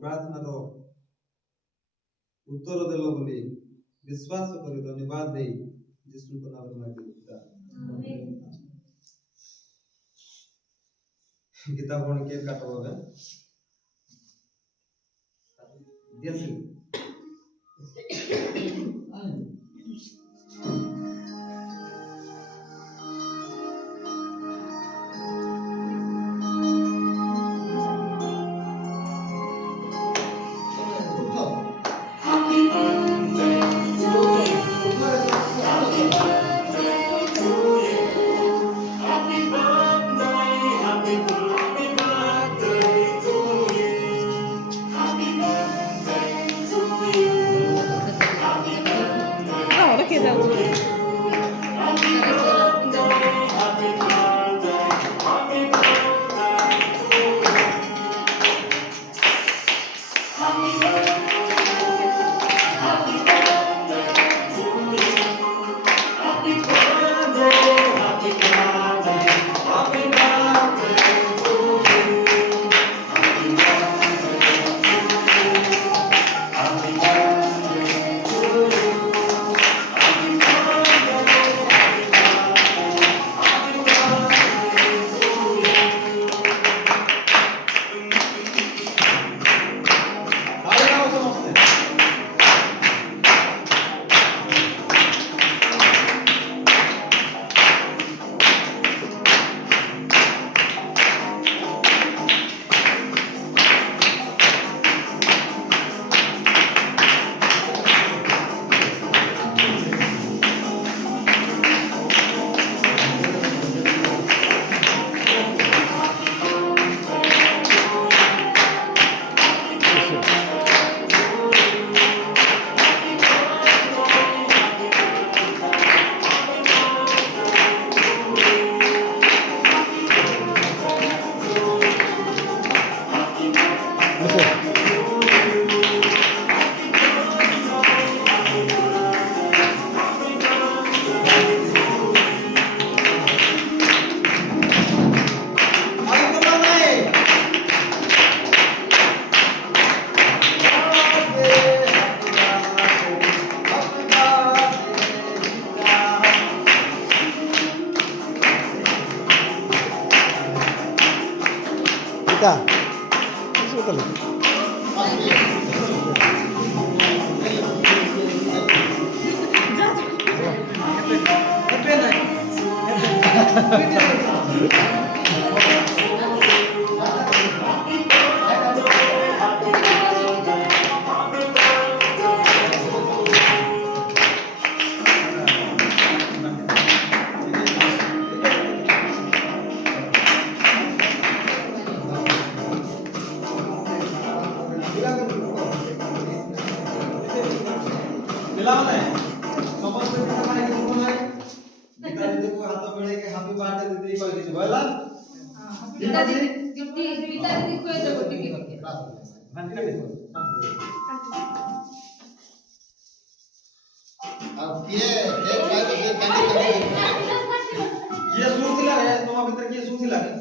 ପ୍ରାର୍ଥନାର ଉତ୍ତର ଦେଲ ବୋଲି ବିଶ୍ୱାସ କରି ଧନ୍ୟବାଦ ଦେଇ ଯୀଶୁଙ୍କ ନାମରେ ମାଗିଲୁ। गीता बोल के काटो होगा जैसे Kita. Isso é também. ପିଲାମାନେ ସମସ୍ତେ ପିଠା ଖାଇକି ଯିବ ନାହିଁ ଗୀତା ଦିଦିକୁ ହାତ ମିଳେଇକି ହାପି ବାର୍ଥଡେ ଦିଦି କହିକି ଯିବ ହେଲା गीता दीदी खुए देबो टिके अब किए एक बार तो कंडी ये सुथिला है तुम भीतर किए सुथिला है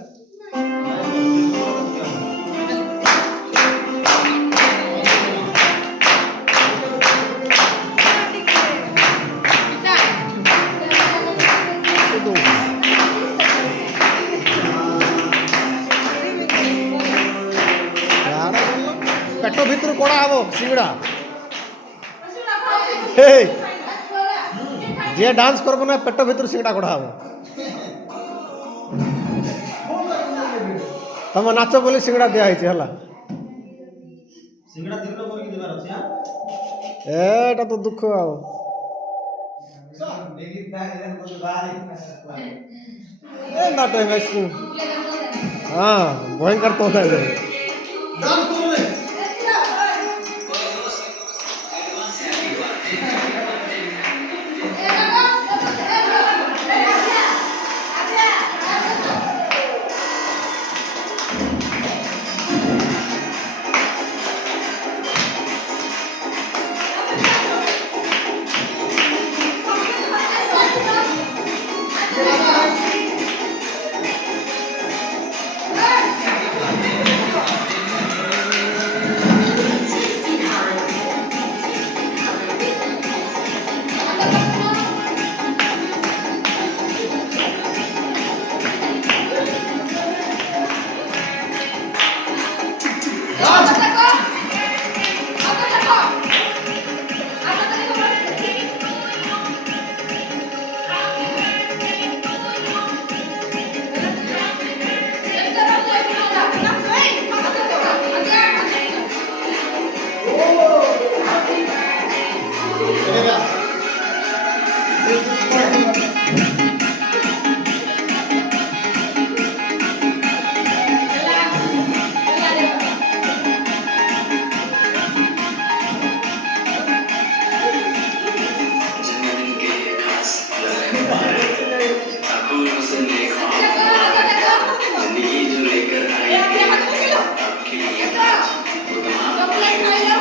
पेट भीतर कोड़ा हबो सिंगड़ा हे जे डांस करबो ना पेट भीतर सिंगड़ा कोड़ा हबो तम नाच बोली सिंगड़ा दिया है हला सिंगड़ा दिन कर के देबार अछि हां एटा तो दुख आओ मेगी दागे को बाहर ए ना टाइम आइसु हां भयंकर तो है डांस करो रे आता देखो आता देखो चलेगा जन्मदिन के लिए खास आपको पसंद है जिंदगी जो लेकर आई है आपके लिए वो तमाम